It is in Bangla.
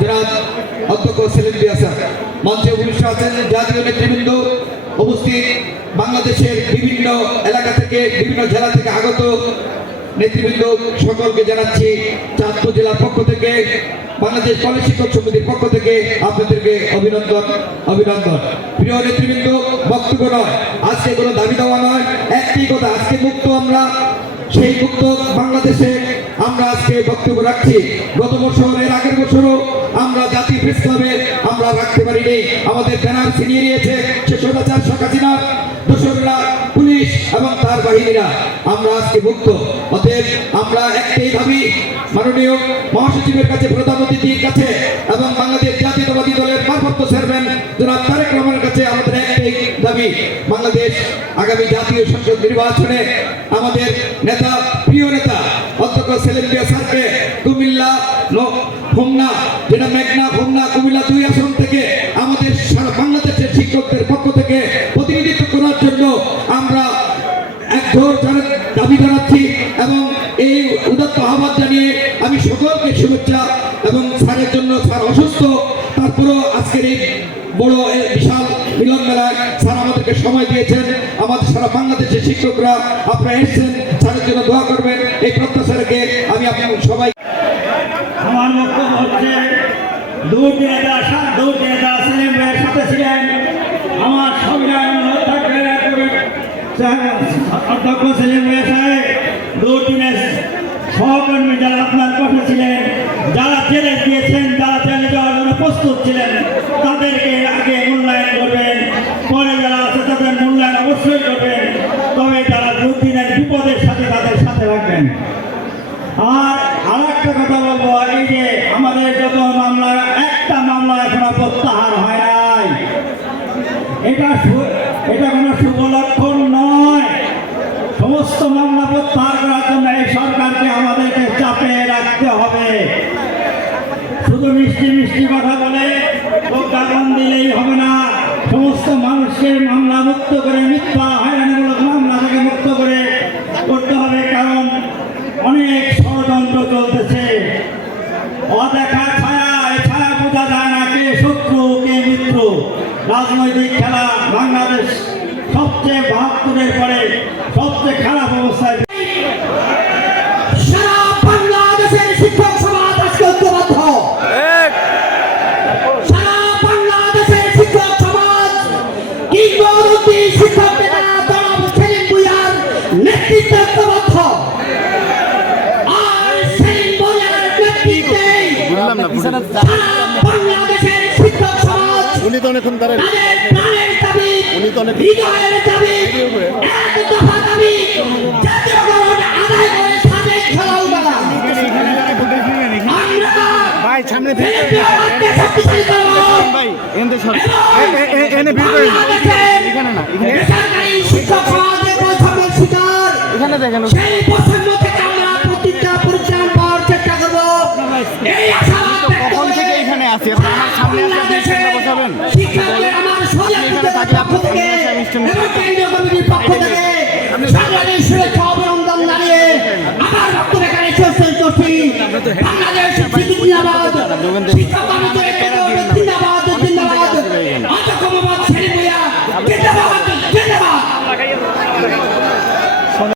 জনাব অধ্যক্ষ সেলিম বিয়াসা মঞ্চে উপবিষ্ট বাংলাদেশের বিভিন্ন এলাকা থেকে, বিভিন্ন জেলা থেকে আগত নেতৃবৃন্দ। সকলকে জানাচ্ছি চাঁদপুর জেলার পক্ষ থেকে, বাংলাদেশ কলেজ শিক্ষক পক্ষ থেকে আপনাদেরকে অভিনন্দন অভিনন্দন। প্রিয় নেতৃবৃন্দ, বক্তব্য আজকে কোনো দাবি দেওয়া নয়, একটি কথা, আজকে মুক্ত আমরা, সেই মুক্ত বাংলাদেশে আমরা আজকে বক্তব্য রাখছি। গত বছর, এর আগের বছরও আমরা জাতি ক্লাবে আমরা রাখতে পারিনি, আমাদের ব্যানার ছিনিয়ে নিয়েছে সে স্বৈরাচার শেখ দোসররা, পুলিশ এবং তার বাহিনীরা। আমরা আজকে মুক্ত। অতএব আমরা একটাই দাবি, মাননীয় মহাসচিবের কাছে প্রধান অতিথির কাছে এবং বাংলাদেশ জাতীয়তাবাদী দলের ভারপ্রাপ্ত চেয়ারম্যান জনাব তারেক রহমানের কাছে আমাদের একটাই দাবি, বাংলাদেশ আগামী জাতীয় সংসদ নির্বাচনে আমাদের নেতা, প্রিয় নেতা অধ্যক্ষ সেলিম জিয়া কুমিল্লা হোমনা যেটা মেঘনা হোমনা কুমিল্লা দুই আসন থেকে আমাদের সারা বাংলাদেশের শিক্ষকদের পক্ষ থেকে প্রতিনিধিত্ব করার জন্য আমরা এক জোর দাবি জানাচ্ছি এবং এই উদাত্ত আহ্বান জানিয়ে আমি সকলকে শুভেচ্ছা এবং স্যারের জন্য স্যার অসুস্থ। তারপরেও আজকের এই বড় বিশাল মিলন মেলায় স্যার আমাদেরকে সময় দিয়েছেন। আমাদের সারা বাংলাদেশের শিক্ষকরা আপনারা এসেছেন। স্যারের জন্য দোয়া করবেন। এই প্রত্যাশা রেখে আমি আপনার সবাই আমার বক্তব্য হচ্ছে দূর নেতা দূর নেতা সেলিম ভাইয়ের সাথে ছিলেন। আমার যোদ্ধা ক্রীড়া কমিটির অধ্যক্ষ সেলিম ভাই সাহেব দূর সহকর্মী যারা আপনার কথা ছিলেন, যারা জেলে গিয়েছেন যারা জেলে যাওয়ার জন্য প্রস্তুত ছিলেন তাদেরকে আগে মূল্যায়ন করবেন পরে যারা আছে তাদের মূল্যায়ন অবশ্যই করবেন তবে তারা দুদিনের বিপদের সাথে তাদের সাথে রাখবেন। আর আর একটা কথা বলব, এই যে আমাদের যত মামলা, একটা মামলা এখনও প্রত্যাহার হয় নাই। এটা এটা কোনো শুভ লক্ষণ নয়। সমস্ত মামলা প্রত্যাহার করার জন্য এই সরকারকে আমাদেরকে চাপে রাখতে হবে। শুধু মিষ্টি মিষ্টি কথা বলে প্রজ্ঞাপন দিলেই হবে না। সমস্ত মানুষকে মামলা মুক্ত করে, মিথ্যা হয়রানিমূলক মামলা থেকে মুক্ত করে করতে হবে, কারণ অনেক ষড়যন্ত্র চলতেছে। অদেখা ছায়া ছায়া বোঝা যায় না কে শত্রু, কে মিত্র। রাজনৈতিক খেলা বাংলাদেশ সবচেয়ে বাহাত্তরের পরে সবচেয়ে খারাপ অবস্থায় উনি তো অনেকক্ষণ প্রাণের উনি তো অনেক- ভাই সামনে ভাই এনে সব এনে ভিড় করেন এখানে না শিকার এখানে দেখেন। আমার বক্তব্য এখানে শেষ করছি বাংলাদেশ শিক্ষক